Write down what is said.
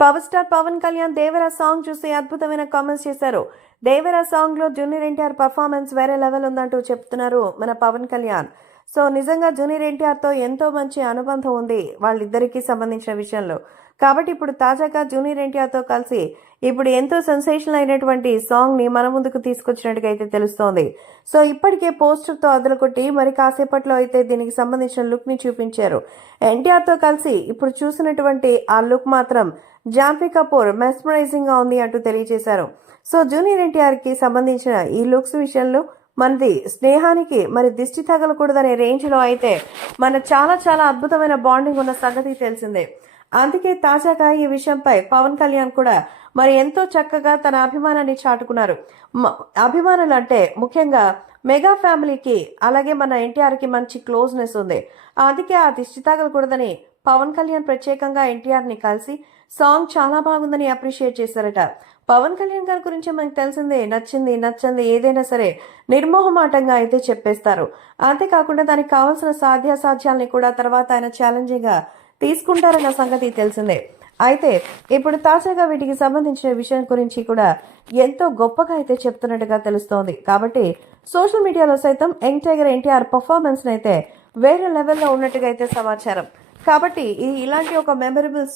Power star Pawan Kalyan Devara song చూసి అద్భుతమైన comments చేశారు. దేవరా సాంగ్ లో జూనియర్ ఎన్టీఆర్ పర్ఫార్మెన్స్ వేరే లెవెల్ ఉందంటూ చెప్తున్నారు మన పవన్ కళ్యాణ్. సో నిజంగా జూనియర్ ఎన్టీఆర్ తో ఎంతో మంచి అనుబంధం ఉంది వాళ్ళిద్దరికీ సంబంధించిన విషయంలో. కాబట్టి ఇప్పుడు తాజాగా జూనియర్ ఎన్టీఆర్ తో కలిసి ఇప్పుడు ఎంతో సెన్సేషనల్ అయినటువంటి సాంగ్ ని మన ముందుకు తీసుకొచ్చినట్టుగా అయితే తెలుస్తోంది. సో ఇప్పటికే పోస్టర్ తో అదలుకొట్టి మరి కాసేపట్లో అయితే దీనికి సంబంధించిన లుక్ ని చూపించారు. ఎన్టీఆర్ తో కలిసి ఇప్పుడు చూసినటువంటి ఆ లుక్ మాత్రం జాన్వీ కపూర్ మెస్మరైజింగ్ గా ఉంది అంటూ తెలియజేశారు. సో జూనియర్ ఎన్టీఆర్ కి సంబంధించిన ఈ లుక్స్ విషయంలో మనది స్నేహానికి మరి దిష్టి తగలకూడదనే రేంజ్ లో అయితే మన చాలా చాలా అద్భుతమైన బాండింగ్ ఉన్న సంగతి తెలిసిందే. అందుకే తాజాగా ఈ విషయంపై పవన్ కళ్యాణ్ కూడా మరి ఎంతో చక్కగా తన అభిమానాన్ని చాటుకున్నారు. అభిమానులు అంటే ముఖ్యంగా మెగా ఫ్యామిలీకి అలాగే మన ఎన్టీఆర్ కి మంచి క్లోజ్నెస్ ఉంది. అందుకే ఆ దిష్టి తగలకూడదని పవన్ కళ్యాణ్ ప్రత్యేకంగా ఎన్టీఆర్ ని కలిసి సాంగ్ చాలా బాగుందని అప్రిషియేట్ చేశారట. పవన్ కళ్యాణ్ గారి గురించి మనకు తెలిసిందే, నచ్చింది నచ్చంది ఏదైనా సరే నిర్మోహమాటంగా అయితే చెప్పేస్తారు. అంతేకాకుండా దానికి కావాల్సిన సాధ్యాసాధ్యాలని కూడా తర్వాత ఆయన ఛాలెంజింగ్ గా తీసుకుంటారన్న సంగతి తెలిసిందే. అయితే ఇప్పుడు తాజాగా వీటికి సంబంధించిన విషయం గురించి కూడా ఎంతో గొప్పగా అయితే చెప్తున్నట్టుగా తెలుస్తోంది. కాబట్టి సోషల్ మీడియాలో సైతం యంగ్ టైగర్ ఎన్టీఆర్ పర్ఫార్మెన్స్ అయితే వేరే లెవెల్లో ఉన్నట్టుగా అయితే సమాచారం. కాబట్టి ఇలాంటి ఒక మెమరబుల్